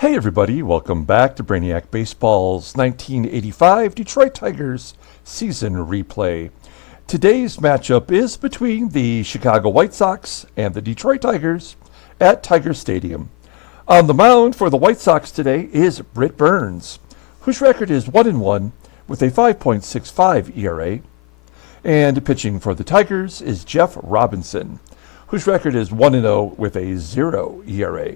Hey everybody, welcome back to Brainiac Baseball's 1985 Detroit Tigers season replay. Today's matchup is between the Chicago White Sox and the Detroit Tigers at Tiger Stadium. On the mound for the White Sox today is Britt Burns, whose record is 1-1 with a 5.65 ERA. And pitching for the Tigers is Jeff Robinson, whose record is 1-0 with a 0 ERA.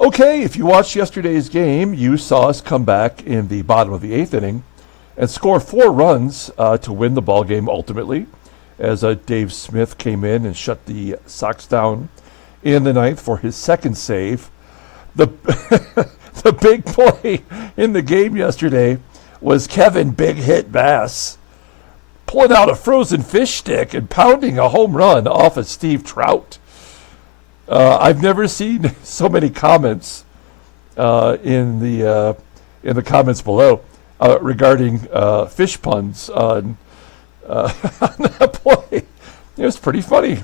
Okay, if you watched yesterday's game, you saw us come back in the bottom of the 8th inning and score 4 runs to win the ball game ultimately, as Dave Smith came in and shut the Sox down in the 9th for his second save. The the big play in the game yesterday was Kevin Big Hit Bass pulling out a frozen fish stick and pounding a home run off of Steve Trout. I've never seen so many comments in the comments below regarding fish puns on that play. It was pretty funny.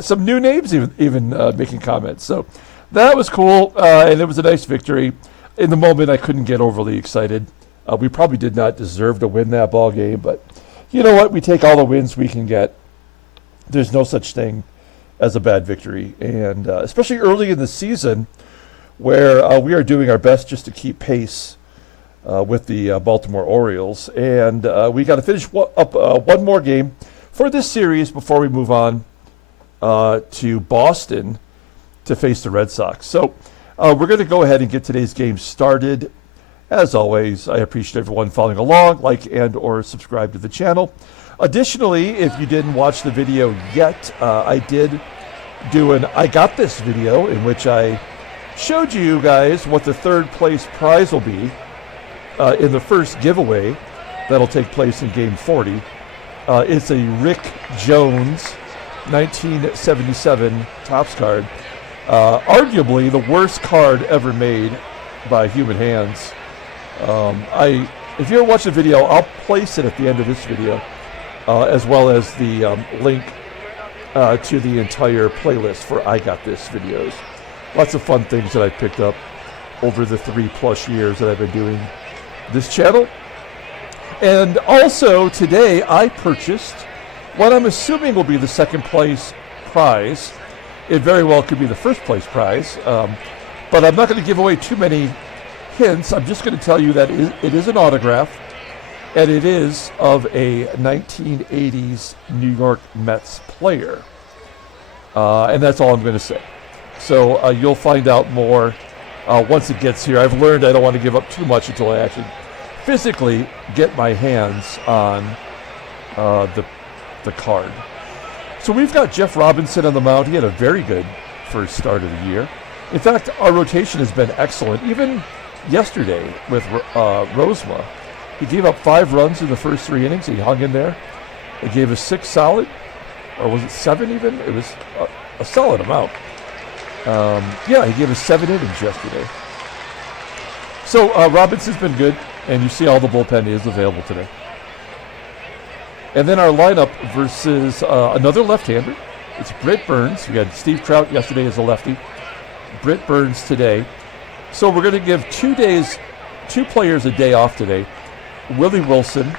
Some new names even making comments. So that was cool, and it was a nice victory. In the moment, I couldn't get overly excited. We probably did not deserve to win that ball game, but you know what? We take all the wins we can get. There's no such thing as a bad victory, and especially early in the season where we are doing our best just to keep pace with the Baltimore Orioles. And we got to finish up one more game for this series before we move on to Boston to face the Red Sox. So we're going to go ahead and get today's game started. As always, I appreciate everyone following along, like and or subscribe to the channel. Additionally, if you didn't watch the video yet, I did do an I Got This video in which I showed you guys what the third place prize will be in the first giveaway that'll take place in Game 40. It's a Rick Jones 1977 Topps card. Arguably the worst card ever made by human hands. If you ever watch the video, I'll place it at the end of this video. As well as the link to the entire playlist for I Got This videos. Lots of fun things that I picked up over the 3+ years that I've been doing this channel. And also today I purchased what I'm assuming will be the second place prize. It very well could be the first place prize, but I'm not going to give away too many hints. I'm just going to tell you that it is an autograph. And it is of a 1980s New York Mets player. And that's all I'm going to say. So you'll find out more once it gets here. I've learned I don't want to give up too much until I actually physically get my hands on the card. So we've got Jeff Robinson on the mound. He had a very good first start of the year. In fact, our rotation has been excellent. Even yesterday with Rosma. He gave up 5 runs in the first 3 innings. He hung in there. He gave us 6 solid, or was it 7 even? It was a solid amount. Yeah, he gave us 7 innings yesterday. So Robinson's been good, and you see all the bullpen is available today. And then our lineup versus another left-hander. It's Britt Burns. We had Steve Trout yesterday as a lefty. Britt Burns today. So we're going to give 2 players a day off today. Willie Wilson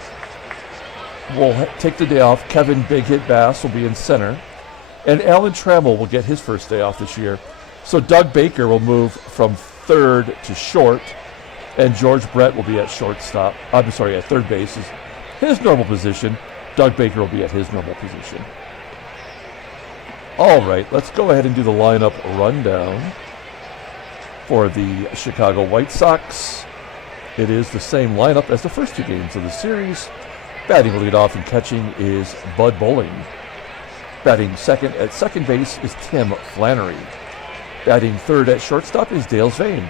will take the day off. Kevin Big Hit Bass will be in center. And Alan Trammell will get his first day off this year. So Doug Baker will move from third to short. And George Brett will be at shortstop. I'm sorry, at third base is his normal position. Doug Baker will be at his normal position. All right, let's go ahead and do the lineup rundown for the Chicago White Sox. It is the same lineup as the first 2 games of the series. Batting leadoff and catching is Bud Bowling. Batting second at second base is Tim Flannery. Batting third at shortstop is Dale Sveum.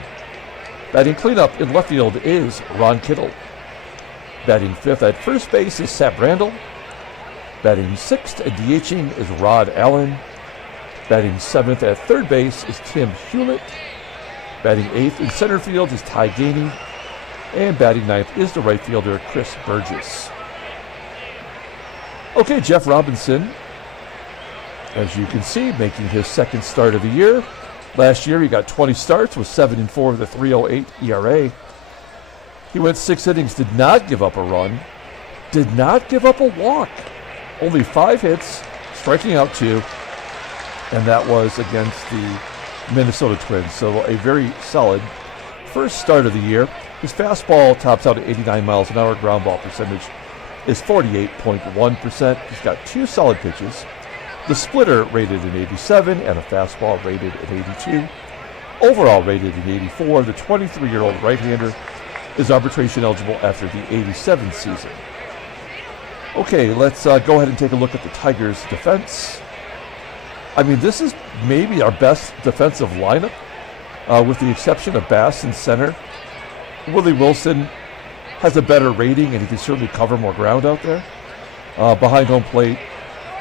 Batting cleanup in left field is Ron Kittle. Batting fifth at first base is Sap Randall. Batting sixth and DHing is Rod Allen. Batting seventh at third base is Tim Hulett. Batting eighth in center field is Ty Gainey. And batting ninth is the right fielder, Chris Bourjos. Okay, Jeff Robinson, as you can see, making his second start of the year. Last year, he got 20 starts with 7-4 with a 3.08 ERA. He went 6 innings, did not give up a run, did not give up a walk. Only 5 hits, striking out 2, and that was against the Minnesota Twins. So a very solid first start of the year. His fastball tops out at 89 miles an hour. Ground ball percentage is 48.1%. He's got 2 solid pitches. The splitter rated an 87 and a fastball rated an 82. Overall rated an 84. The 23-year-old right-hander is arbitration eligible after the 87 season. Okay, let's go ahead and take a look at the Tigers' defense. I mean, this is maybe our best defensive lineup, with the exception of Bass in center. Willie Wilson has a better rating, and he can certainly cover more ground out there. Behind home plate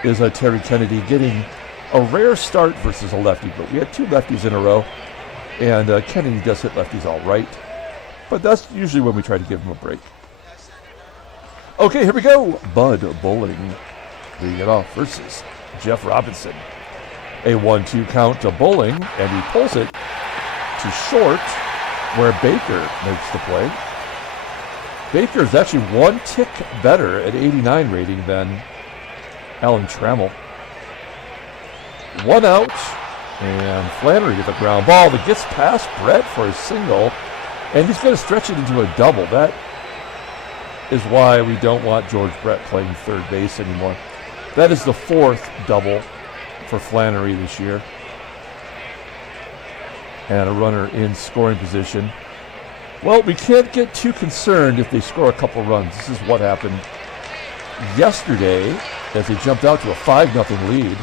is Terry Kennedy getting a rare start versus a lefty, but we had 2 lefties in a row, and Kennedy does hit lefties all right. But that's usually when we try to give him a break. Okay, here we go. Bud Bowling leading it off versus Jeff Robinson. A 1-2 count to Bowling, and he pulls it to short, where Baker makes the play. Baker is actually 1 tick better at 89 rating than Alan Trammell. 1 out, and Flannery with a ground ball that gets past Britt for a single, and he's going to stretch it into a double. That is why we don't want George Brett playing third base anymore. That is the 4th double for Flannery this year. And a runner in scoring position. Well, we can't get too concerned if they score a couple runs. This is what happened yesterday as they jumped out to a 5-0 lead.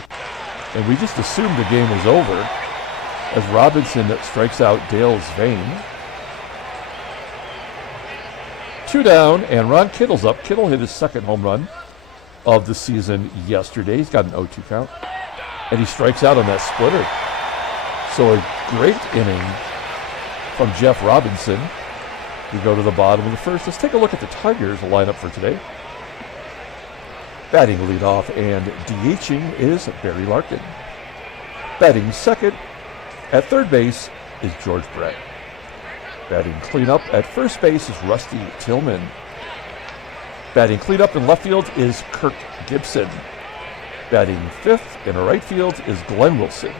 And we just assumed the game was over as Robinson strikes out Dale Sveum. 2 down, and Ron Kittle's up. Kittle hit his 2nd home run of the season yesterday. He's got an 0-2 count, and he strikes out on that splitter. So a great inning from Jeff Robinson. We go to the bottom of the 1st. Let's take a look at the Tigers' lineup for today. Batting leadoff and DHing is Barry Larkin. Batting 2nd at 3rd base is George Brett. Batting cleanup at 1st base is Rusty Tillman. Batting cleanup in left field is Kirk Gibson. Batting 5th in right field is Glenn Wilson.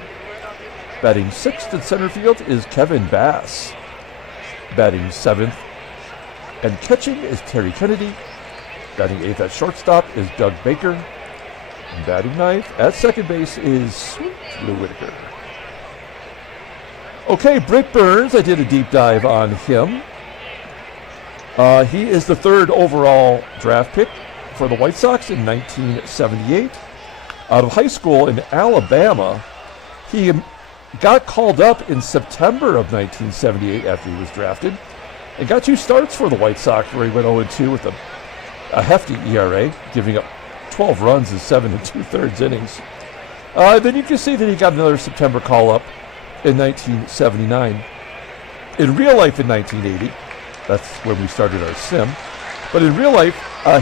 Batting 6th in center field is Kevin Bass. Batting 7th and catching is Terry Kennedy. Batting 8th at shortstop is Doug Baker. And batting 9th at 2nd base is Lou Whitaker. Okay, Britt Burns, I did a deep dive on him. He is the 3rd overall draft pick for the White Sox in 1978. Out of high school in Alabama, he got called up in September of 1978 after he was drafted and got 2 starts for the White Sox where he went 0-2 with a hefty ERA, giving up 12 runs in 7 2/3 innings. Then you can see that he got another September call-up in 1979. In real life in 1980, that's when we started our sim, but in real life,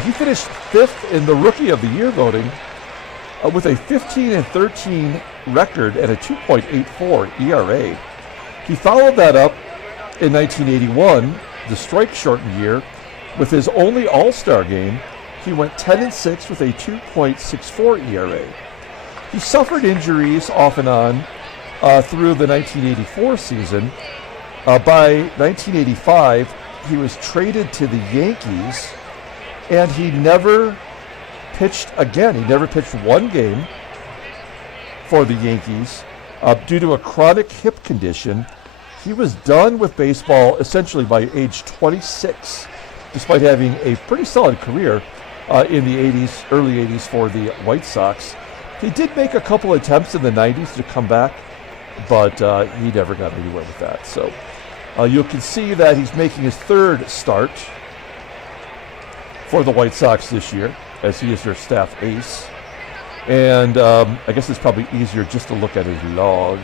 he finished 5th in the Rookie of the Year voting with a 15-13 record and a 2.84 ERA. He followed that up in 1981, the strike-shortened year, with his only All-Star game. He went 10-6 with a 2.64 ERA. He suffered injuries off and on through the 1984 season. By 1985, he was traded to the Yankees, and he never pitched again. He never pitched 1 game for the Yankees due to a chronic hip condition. He was done with baseball essentially by age 26, despite having a pretty solid career in the 80s, early 80s for the White Sox. He did make a couple attempts in the 90s to come back, but he never got anywhere with that. So you can see that he's making his 3rd start for the White Sox this year, as he is their staff ace. And I guess it's probably easier just to look at his log,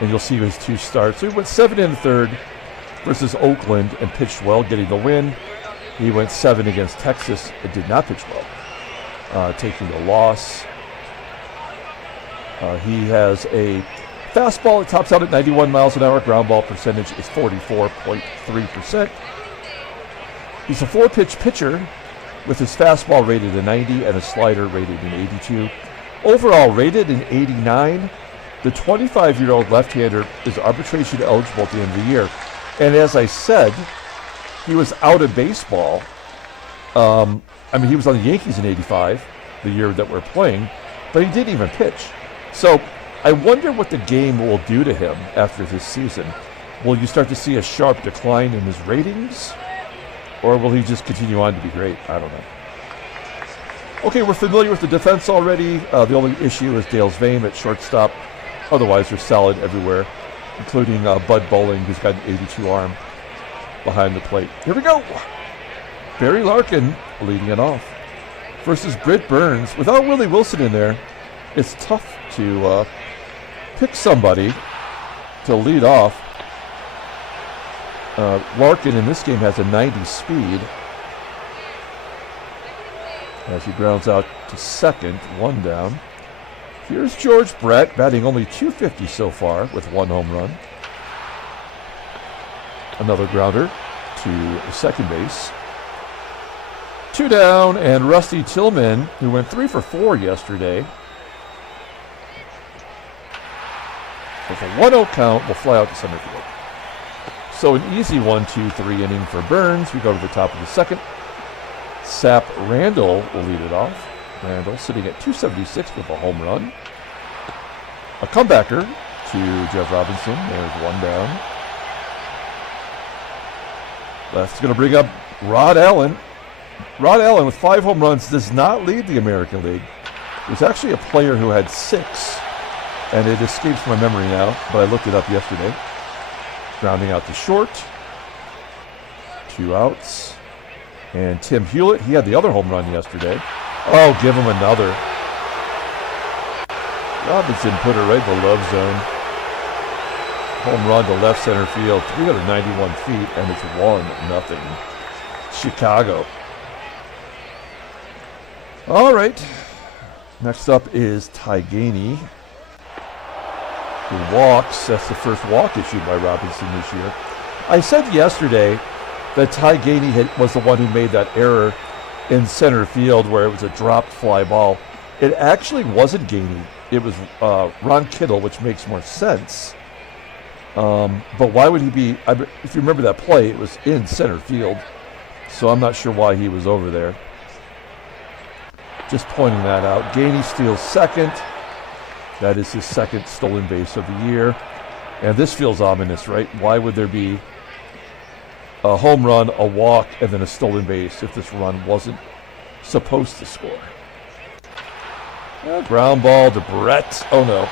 and you'll see his 2 starts. So he went 7 1/3 versus Oakland and pitched well, getting the win. He went 7 against Texas and did not pitch well, taking the loss. He has a Fastball, it tops out at 91 miles an hour. Ground ball percentage is 44.3%. He's a 4-pitch pitcher with his fastball rated a 90 and a slider rated an 82. Overall rated an 89. The 25-year-old left-hander is arbitration eligible at the end of the year. And as I said, he was out of baseball. He was on the Yankees in 85, the year that we're playing, but he didn't even pitch. So I wonder what the game will do to him after this season. Will you start to see a sharp decline in his ratings? Or will he just continue on to be great? I don't know. Okay, we're familiar with the defense already. The only issue is Dale SVEUM at shortstop. Otherwise, they're solid everywhere, including Bud Bowling, who's got an 82 arm behind the plate. Here we go. Barry Larkin leading it off versus Britt Burns. Without Willie Wilson in there, it's tough to pick somebody to lead off. Larkin in this game has a 90 speed as he grounds out to second, one down. Here's George Brett batting only .250 so far with 1 home run. Another grounder to second base. 2 down, and Rusty Tillman, who went 3 for 4 yesterday, with a 1-0 count, will fly out to center field. So an easy 1-2-3 inning for Burns. We go to the top of the second. Sap Randall will lead it off. Randall sitting at .276 with a home run. A comebacker to Jeff Robinson. There's 1 down. That's going to bring up Rod Allen. Rod Allen with 5 home runs does not lead the American League. There's actually a player who had 6, and it escapes my memory now, but I looked it up yesterday. Grounding out to short. 2 outs. And Tim Hewlett, he had the other home run yesterday. Oh, give him another. Robinson put it right in the love zone. Home run to left center field, 391 feet, and it's 1-0. Chicago. All right. Next up is Ty Gainey, who walks. That's the first walk issued by Robinson this year. I said yesterday that Ty Gainey was the one who made that error in center field where it was a dropped fly ball. It actually wasn't Gainey. It was Ron Kittle, which makes more sense. But why would he be? If you remember that play, it was in center field. So I'm not sure why he was over there. Just pointing that out. Gainey steals second. That is his second stolen base of the year. And this feels ominous, right? Why would there be a home run, a walk, and then a stolen base if this run wasn't supposed to score? Ground ball to Brett. Oh, no.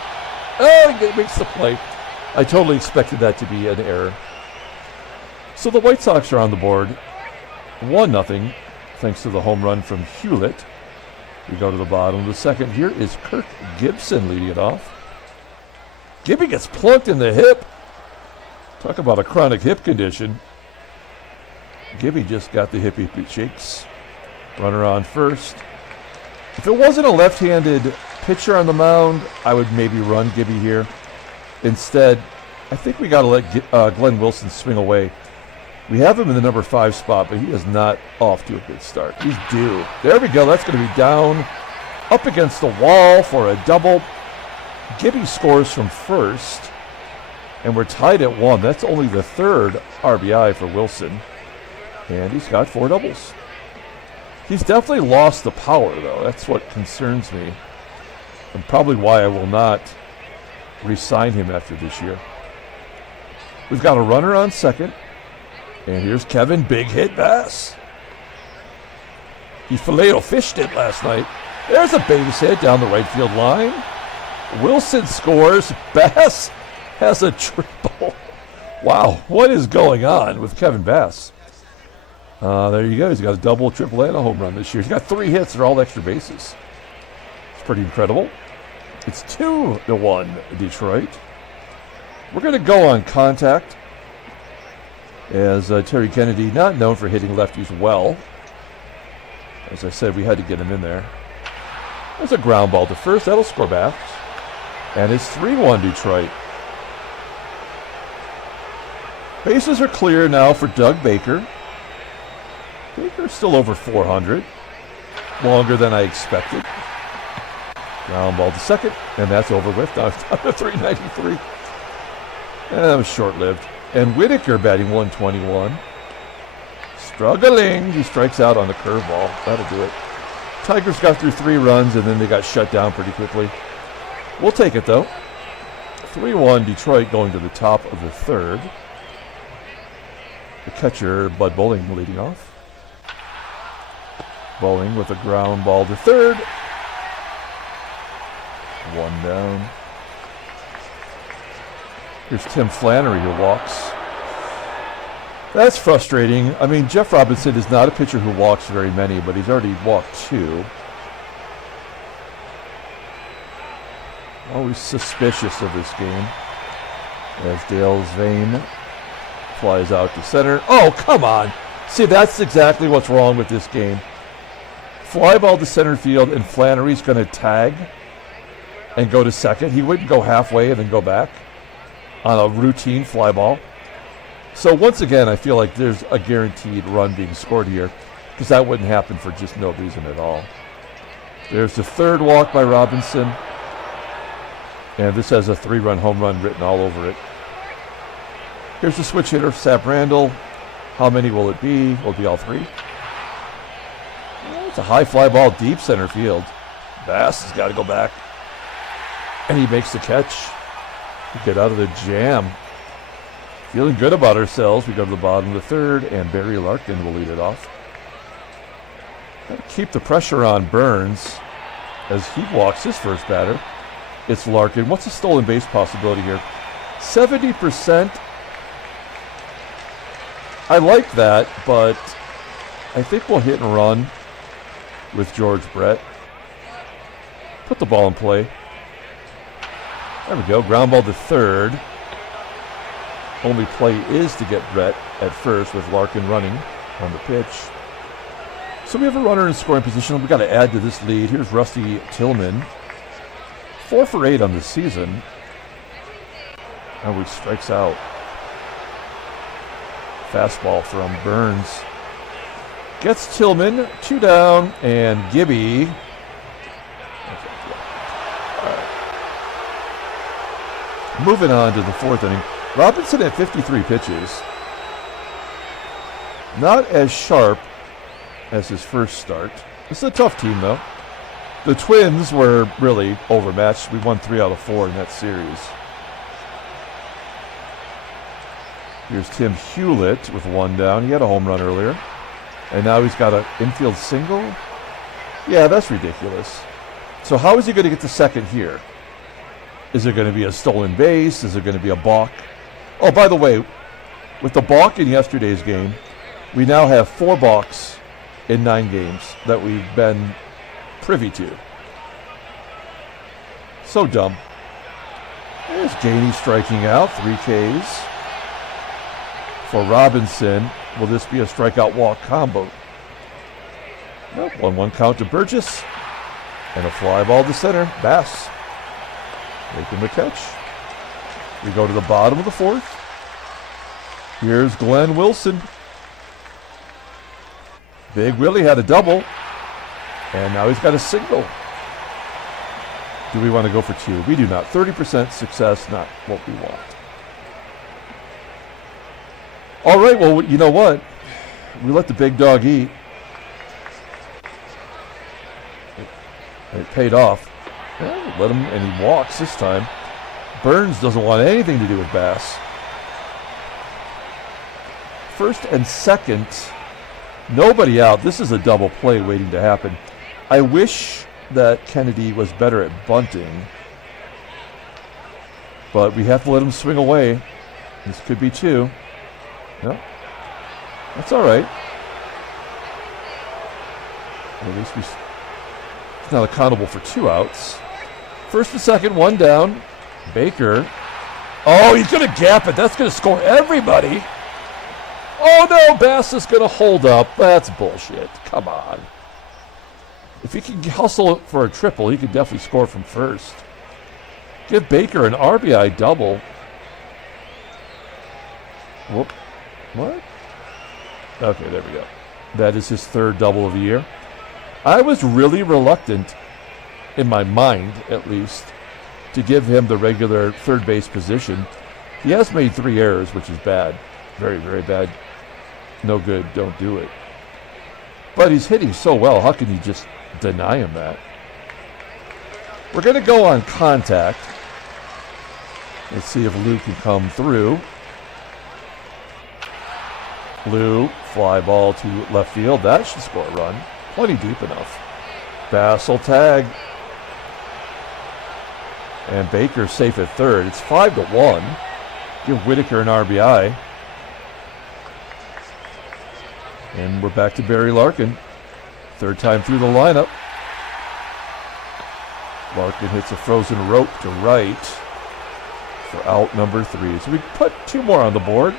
Oh, he makes the play. I totally expected that to be an error. So the White Sox are on the board. 1-0, thanks to the home run from Hulett. We go to the bottom of the second. Here is Kirk Gibson leading it off. Gibby gets plunked in the hip. Talk about a chronic hip condition. Gibby just got the hip shakes. Runner on first. If it wasn't a left-handed pitcher on the mound, I would maybe run Gibby here. Instead, I think we got to let Glenn Wilson swing away. We have him in the number 5 spot, but he is not off to a good start. He's due. There we go. That's going to be down, up against the wall for a double. Gibby scores from first, and we're tied at 1. That's only the 3rd RBI for Wilson, and he's got 4 doubles. He's definitely lost the power, though. That's what concerns me, and probably why I will not re-sign him after this year. We've got a runner on second. And here's Kevin, big hit Bass. He filet-o-fished it last night. There's a base hit down the right field line. Wilson scores. Bass has a triple. Wow, what is going on with Kevin Bass? There you go. He's got a double, triple, and a home run this year. He's got 3 hits. They're all extra bases. It's pretty incredible. It's 2-1 Detroit. We're going to go on contact, as Terry Kennedy, not known for hitting lefties well. As I said, we had to get him in there. There's a ground ball to first. That'll score back. And it's 3-1 Detroit. Bases are clear now for Doug Baker. Baker's still over 400. Longer than I expected. Ground ball to second, and that's over with. Down to 393. That was short-lived. And Whitaker batting 121. Struggling. He strikes out on the curveball. That'll do it. Tigers got through 3 runs, and then they got shut down pretty quickly. We'll take it, though. 3-1 Detroit going to the top of the 3rd. The catcher, Bud Bowling, leading off. Bowling with a ground ball to 3rd. 1 down. Here's Tim Flannery who walks. That's frustrating. I mean, Jeff Robinson is not a pitcher who walks very many, but he's already walked 2. Always suspicious of this game. As Dale Zvane flies out to center. Oh, come on. See, that's exactly what's wrong with this game. Fly ball to center field, and Flannery's going to tag and go to second. He wouldn't go halfway and then go back on a routine fly ball. So once again, I feel like there's a guaranteed run being scored here because that wouldn't happen for just no reason at all. There's the 3rd walk by Robinson. And this has a 3-run home run written all over it. Here's the switch hitter, Sap Randall. How many will it be? Will it be all 3? Well, it's a high fly ball, deep center field. Bass has got to go back. And he makes the catch. We get out of the jam. Feeling good about ourselves. We go to the bottom of the 3rd, and Barry Larkin will lead it off. Got to keep the pressure on Burns as he walks his first batter. It's Larkin. What's the stolen base possibility here? 70%. I like that, but I think we'll hit and run with George Brett. Put the ball in play. There we go. Ground ball to 3rd. Only play is to get Brett at first with Larkin running on the pitch. So we have a runner in scoring position. We've got to add to this lead. Here's Rusty Tillman. 4 for 8 on the season. And he strikes out. Fastball from Burns. Gets Tillman. 2 down. And Gibby. Moving on to the 4th inning. Robinson at 53 pitches. Not as sharp as his first start. This is a tough team, though. The Twins were really overmatched. We won 3 out of 4 in that series. Here's Tim Hulett with 1 down. He had a home run earlier. And now he's got an infield single. Yeah, that's ridiculous. So how is he going to get to second here? Is it going to be a stolen base? Is it going to be a balk? Oh, by the way, with the balk in yesterday's game, we now have 4 balks in 9 games that we've been privy to. So dumb. There's Gainey striking out, 3 Ks. For Robinson, will this be a strikeout walk combo? Nope, 1-1 count to BOURJOS. And a fly ball to center, Bass. Making the catch. We go to the bottom of the 4th. Here's Glenn Wilson. Big Willie had a double. And now he's got a single. Do we want to go for 2? We do not. 30% success, not what we want. All right, well, you know what? We let the big dog eat. It paid off. Well, let him, and he walks this time. Burns doesn't want anything to do with Bass. 1st and 2nd, nobody out. This is a double play waiting to happen. I wish that Kennedy was better at bunting, but we have to let him swing away. This could be 2. No, that's all right. At least he's not accountable for 2 outs. 1st and 2nd, 1 down. Baker. Oh, he's going to gap it. That's going to score everybody. Oh, no, Bass is going to hold up. That's bullshit. Come on. If he can hustle for a triple, he could definitely score from first. Give Baker an RBI double. Whoop. What? Okay, there we go. That is his third double of the year. I was really reluctant, in my mind at least, to give him the regular third base position. He has made 3 errors, which is bad. Very, very bad. No good. Don't do it. But he's hitting so well. How can you just deny him that? We're going to go on contact. Let's see if Lou can come through. Lou, fly ball to left field. That should score a run. Plenty deep enough. Bass will tag. And Baker's safe at third. It's 5-1. Give Whitaker an RBI. And we're back to Barry Larkin. Third time through the lineup. Larkin hits a frozen rope to right for out number 3. So we put 2 more on the board.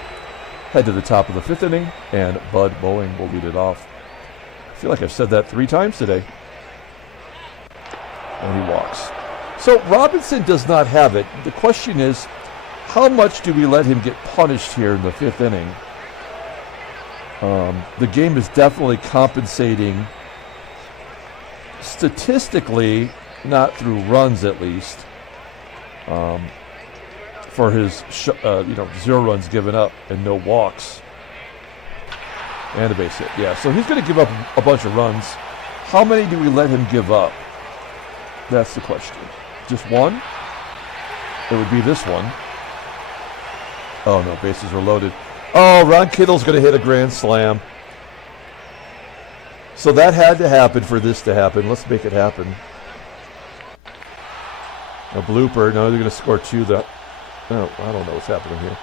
Head to the top of the 5th inning, and Bud Boeing will lead it off. I feel like I've said that 3 times today. And he walks. So Robinson does not have it. The question is, how much do we let him get punished here in the 5th inning? The game is definitely compensating, statistically, not through runs at least, for his 0 runs given up and no walks and a base hit. Yeah, so he's going to give up a bunch of runs. How many do we let him give up? That's the question. Just 1? It would be this one. Oh no, bases are loaded. Oh, Ron Kittle's going to hit a grand slam. So that had to happen for this to happen. Let's make it happen. A blooper. No, they're going to score 2. Oh, I don't know what's happening here.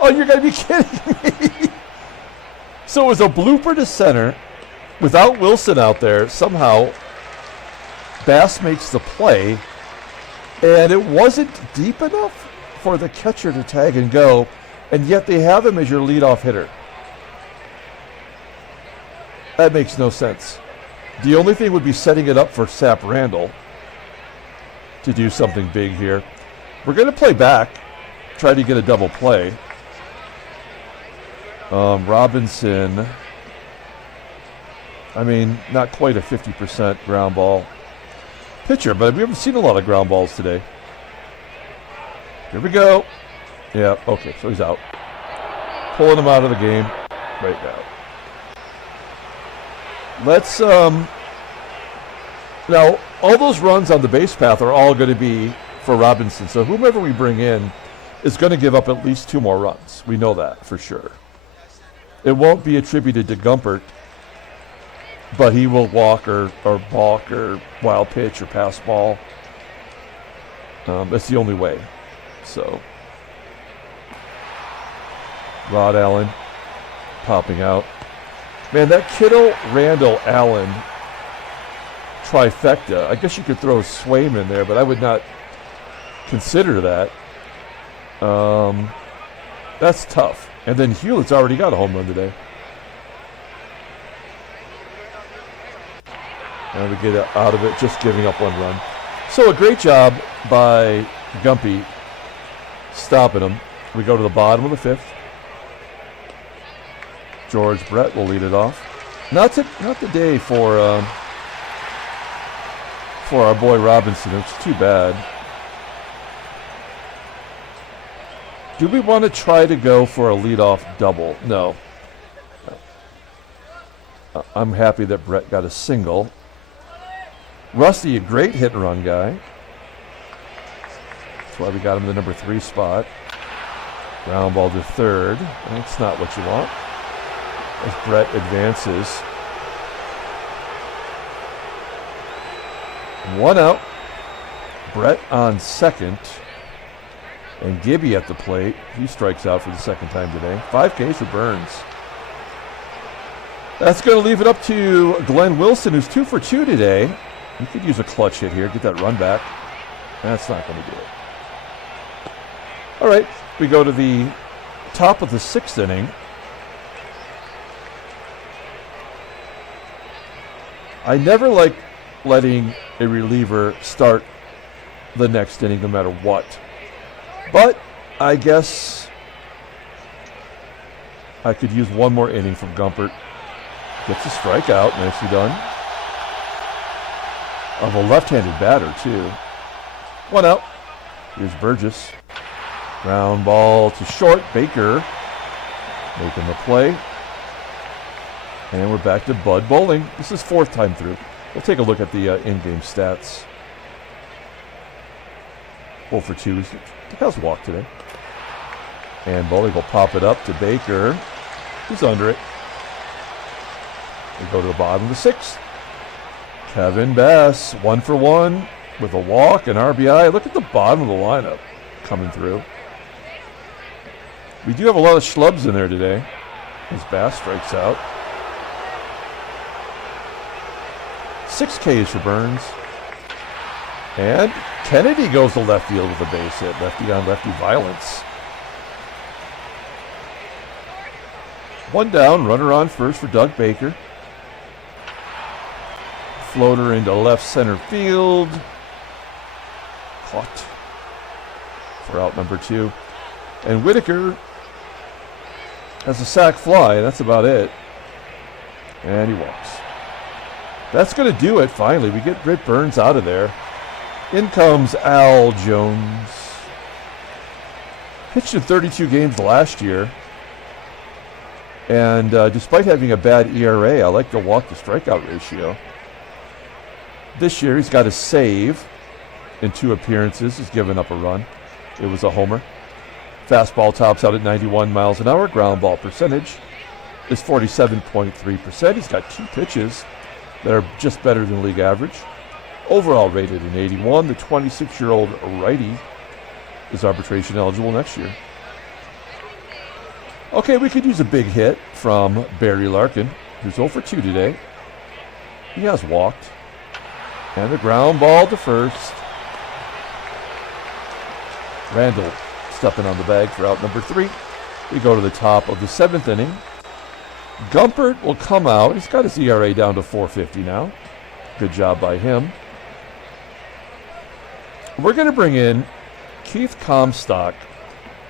Oh, you're going to be kidding me. So it was a blooper to center without Wilson out there. Somehow, Bass makes the play, and it wasn't deep enough for the catcher to tag and go, and yet they have him as your leadoff hitter. That makes no sense. The only thing would be setting it up for Sap Randall to do something big here. We're going to play back, try to get a double play. Robinson, I mean, not quite a 50% ground ball pitcher, but we haven't seen a lot of ground balls today. Here we go. Yeah, okay, so he's out. Pulling him out of the game right now. Let's, now, all those runs on the base path are all going to be for Robinson, so whomever we bring in is going to give up at least 2 more runs. We know that for sure. It won't be attributed to Gumpert, but he will walk or balk or wild pitch or pass ball. That's the only way. So, Rod Allen popping out. Man, that Kittle, Randall, Allen trifecta. I guess you could throw SVEUM in there, but I would not consider that. That's tough. And then Hulett's already got a home run today. And we get out of it, just giving up 1 run. So a great job by Gumpy stopping him. We go to the bottom of the 5th. George Brett will lead it off. Not the day for our boy Robinson. It's too bad. Do we want to try to go for a leadoff double? No. I'm happy that Brett got a single. Rusty, a great hit and run guy. That's why we got him in the number 3 spot. Ground ball to third. That's not what you want. As Brett advances. 1 out. Brett on second. And Gibby at the plate. He strikes out for the 2nd time today. 5 Ks for Burns. That's going to leave it up to Glenn Wilson, who's 2 for 2 today. He could use a clutch hit here, get that run back. That's not going to do it. All right, we go to the top of the 6th inning. I never like letting a reliever start the next inning no matter what. But I guess I could use one more inning from Gumpert. Gets a strikeout. Nicely done. Of a left-handed batter, too. One out. Here's BOURJOS. Ground ball to short. Baker making the play. And we're back to Bud bowling. This is fourth time through. We'll take a look at the in-game stats. 0 for 2. He has walked today. And bowling will pop it up to Baker. He's under it. We go to the bottom of the sixth. Kevin Bass, 1 for 1 with a walk and RBI. Look at the bottom of the lineup coming through. We do have a lot of schlubs in there today as Bass strikes out. 6 Ks for Burns. And Kennedy goes to left field with a base hit. Lefty on lefty violence. 1 down, runner on first for Doug Baker. Floater into left center field. Caught for out number 2. And Whitaker has a sac fly. That's about it. And he walks. That's going to do it finally. We get Britt Burns out of there. In comes Al Jones. Pitched in 32 games last year. And despite having a bad ERA, I like the walk to strikeout ratio. This year he's got a save in 2 appearances. He's given up a run. It was a homer. Fastball tops out at 91 miles an hour. Ground ball percentage is 47.3%. He's got 2 pitches that are just better than league average. Overall rated in 81. The 26-year-old righty is arbitration eligible next year. Okay, we could use a big hit from Barry Larkin, who's 0 for 2 today. He has walked. And the ground ball to first. Randall stepping on the bag for out number 3. We go to the top of the 7th inning. Gumpert will come out. He's got his ERA down to 4.50 now. Good job by him. We're going to bring in Keith Comstock.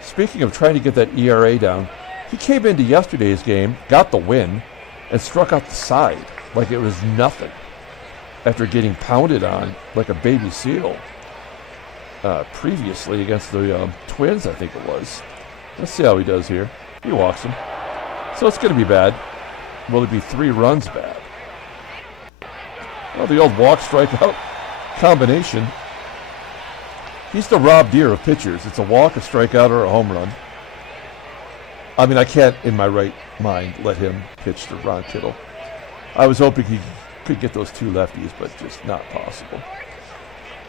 Speaking of trying to get that ERA down, he came into yesterday's game, got the win, and struck out the side like it was nothing after getting pounded on like a baby seal previously against the Twins, I think it was. Let's see how he does here. He walks him. So it's going to be bad. Will it be 3 runs bad? Well, the old walk strikeout combination. He's the Rob Deere of pitchers. It's a walk, a strikeout, or a home run. I mean, I can't, in my right mind, let him pitch to Ron Kittle. I was hoping he could get those 2 lefties, but just not possible.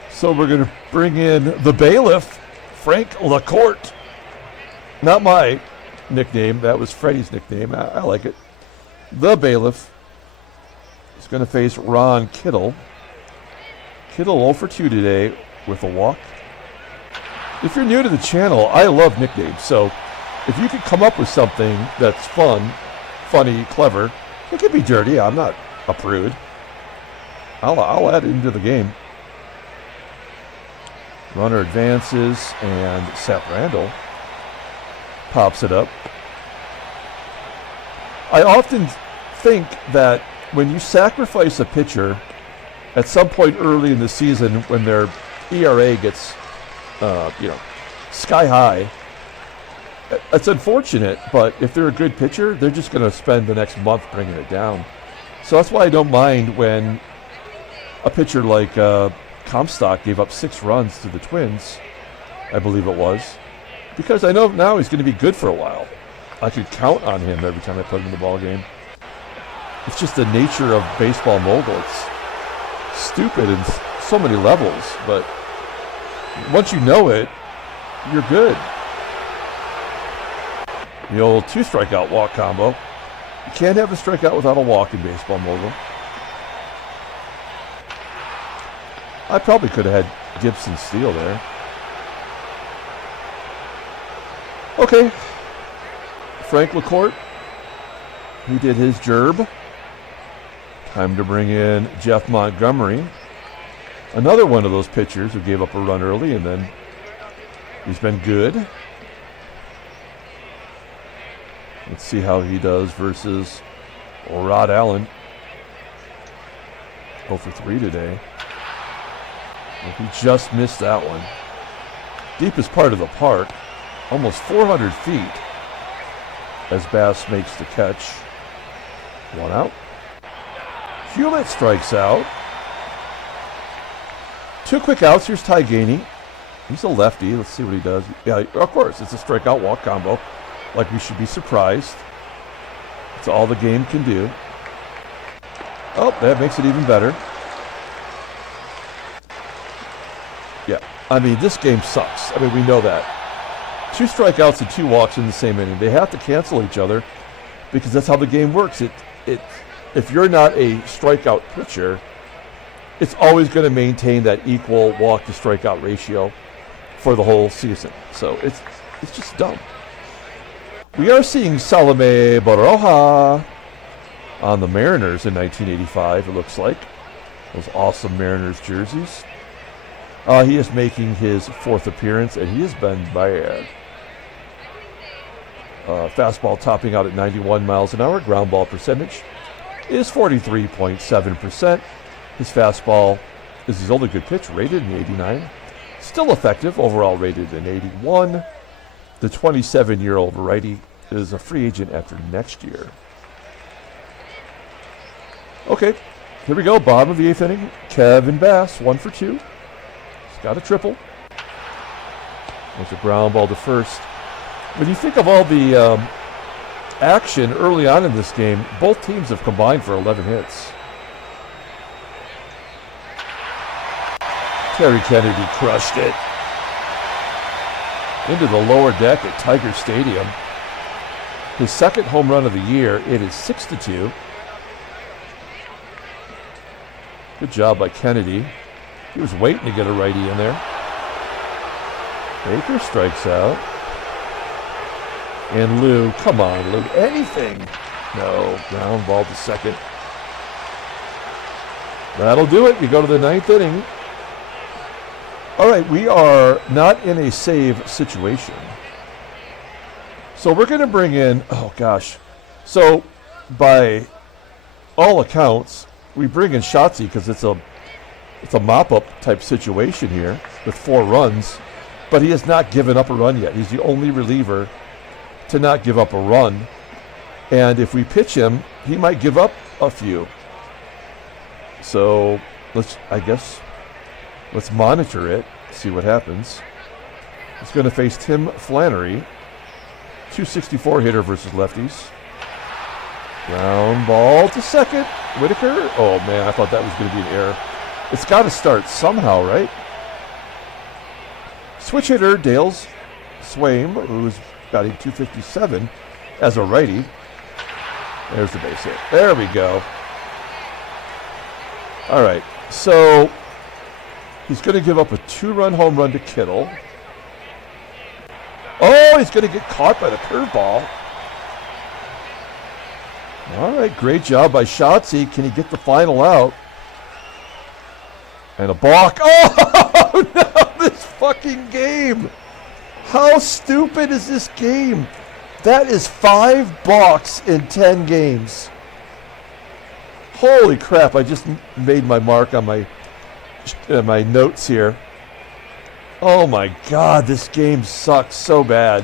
So we're going to bring in the bailiff, Frank LaCourte. Not my nickname. That was Freddie's nickname. I like it. The bailiff is going to face Ron Kittle. Kittle 0 for 2 today with a walk. If you're new to the channel, I love nicknames. So if you could come up with something that's fun, funny, clever, it could be dirty. I'm not a prude. I'll add it into the game. Runner advances, and Seth Randall pops it up. I often think that when you sacrifice a pitcher at some point early in the season when their ERA gets, sky high, it's unfortunate, but if they're a good pitcher, they're just going to spend the next month bringing it down. So that's why I don't mind when a pitcher like Comstock gave up 6 runs to the Twins, I believe it was, because I know now he's going to be good for a while. I could count on him every time I put him in the ball game. It's just the nature of baseball mogul. It's stupid in so many levels, but once you know it, you're good. The old 2 strikeout walk combo. You can't have a strikeout without a walk in baseball mogul. I probably could have had Gibson steal there. Okay. Frank LaCourte, he did his gerb. Time to bring in Jeff Montgomery. Another one of those pitchers who gave up a run early, and then he's been good. Let's see how he does versus Rod Allen. 0 for 3 today. Well, he just missed that one. Deepest part of the park. Almost 400 feet as Bass makes the catch. One out. HULETT strikes out. 2 quick outs. Here's GAINEY. He's a lefty. Let's see what he does. Yeah, of course, it's a strikeout walk combo. Like, we should be surprised. It's all the game can do. Oh, that makes it even better. Yeah, I mean, this game sucks. I mean, we know that. 2 strikeouts and 2 walks in the same inning. They have to cancel each other because that's how the game works. If you're not a strikeout pitcher, it's always going to maintain that equal walk to strikeout ratio for the whole season. So it's just dumb. We are seeing Salome Baroja on the Mariners in 1985, it looks like. Those awesome Mariners jerseys. He is making his 4th appearance, and he has been bad. Fastball topping out at 91 miles an hour. Ground ball percentage is 43.7%. His fastball is his only good pitch, rated an 89. Still effective, overall rated an 81. The 27-year-old righty is a free agent after next year. Okay, here we go. Bottom of the 8th inning. Kevin Bass, 1 for 2. He's got a triple. There's a ground ball to first. When you think of all the action early on in this game, both teams have combined for 11 hits. Terry Kennedy crushed it into the lower deck at Tiger Stadium. His 2nd home run of the year. It is 6-2. Good job by Kennedy. He was waiting to get a righty in there. Baker strikes out. And Lou, come on, Lou, anything. No, ground ball to second. That'll do it. We go to the 9th inning. All right, we are not in a save situation. So we're going to bring in, oh gosh. So by all accounts, we bring in Shotzi because it's a mop-up type situation here with 4 runs, but he has not given up a run yet. He's the only reliever to not give up a run. And if we pitch him, he might give up a few. So let's monitor it, see what happens. He's going to face Tim Flannery, 264 hitter versus lefties. Ground ball to second. Whitaker. Oh man, I thought that was going to be an error. It's got to start somehow, right? Switch hitter Dale's SVEUM, who's batting 257 as a righty. There's the base hit. There we go. All right, so he's going to give up a 2-run home run to Kittle. Oh, he's going to get caught by the curveball. All right, great job by Shotzi. Can he get the final out? And a balk. Oh, no, this fucking game. How stupid is this game? That is 5 balks in 10 games. Holy crap, I just made my mark on my notes here. Oh my God, this game sucks so bad.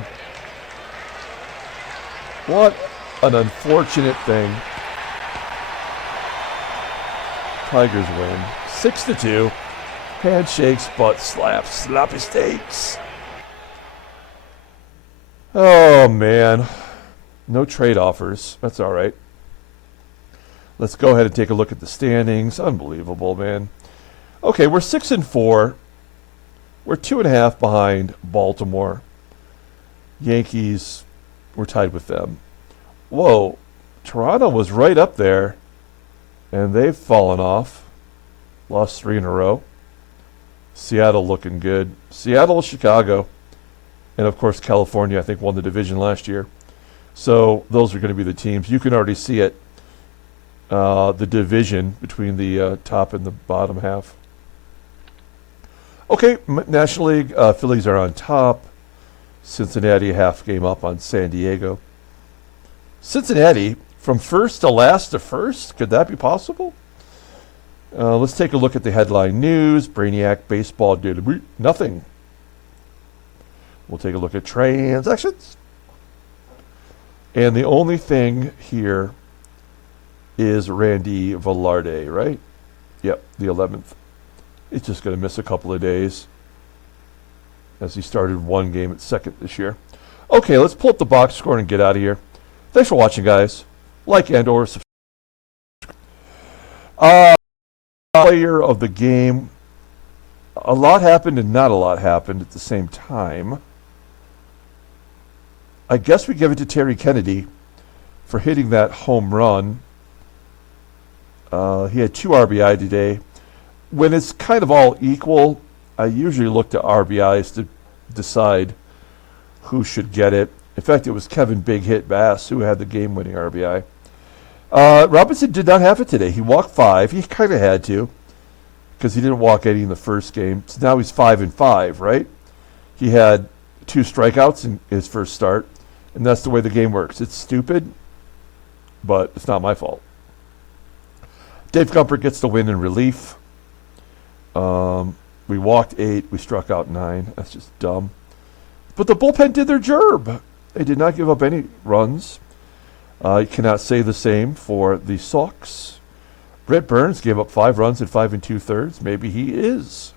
What an unfortunate thing. Tigers win. 6-2. Handshakes, butt slaps, sloppy steaks. Oh man. No trade offers. That's all right. Let's go ahead and take a look at the standings. Unbelievable, man. Okay, we're 6-4. We're 2.5 behind Baltimore. Yankees, we're tied with them. Whoa, Toronto was right up there, and they've fallen off. Lost 3 in a row. Seattle looking good. Seattle, Chicago, and of course California, I think, won the division last year. So those are going to be the teams. You can already see it, the division between the top and the bottom half. Okay, National League, Phillies are on top. Cincinnati half game up on San Diego. Cincinnati, from first to last to first? Could that be possible? Let's take a look at the headline news. Brainiac baseball did nothing. We'll take a look at transactions. And the only thing here is Randy Velarde, right? Yep, the 11th. He's just going to miss a couple of days as he started one game at second this year. Okay, let's pull up the box score and get out of here. Thanks for watching, guys. Like and or subscribe. Player of the game. A lot happened and not a lot happened at the same time. I guess we give it to Terry Kennedy for hitting that home run. He had 2 RBI today. When it's kind of all equal, I usually look to RBIs to decide who should get it. In fact, it was Kevin Big Hit Bass who had the game-winning RBI. Robinson did not have it today. He walked 5. He kind of had to because he didn't walk any in the first game. So now he's 5-5, right? He had 2 strikeouts in his first start, and that's the way the game works. It's stupid, but it's not my fault. Dave Gumper gets the win in relief. We walked 8. We struck out 9. That's just dumb. But the bullpen did their job. They did not give up any runs. You cannot say the same for the Sox. Britt Burns gave up 5 runs in 5 2/3. Maybe he is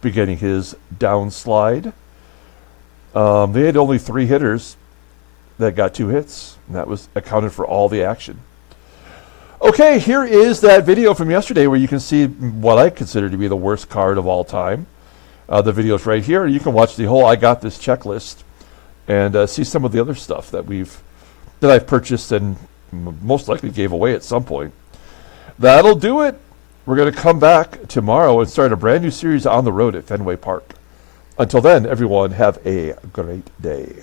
beginning his downslide. They had only 3 hitters that got 2 hits, and that was accounted for all the action. Okay, here is that video from yesterday where you can see what I consider to be the worst card of all time. The video's right here. You can watch the whole I Got This checklist and see some of the other stuff that I've purchased and most likely gave away at some point. That'll do it. We're going to come back tomorrow and start a brand new series on the road at Fenway Park. Until then, everyone, have a great day.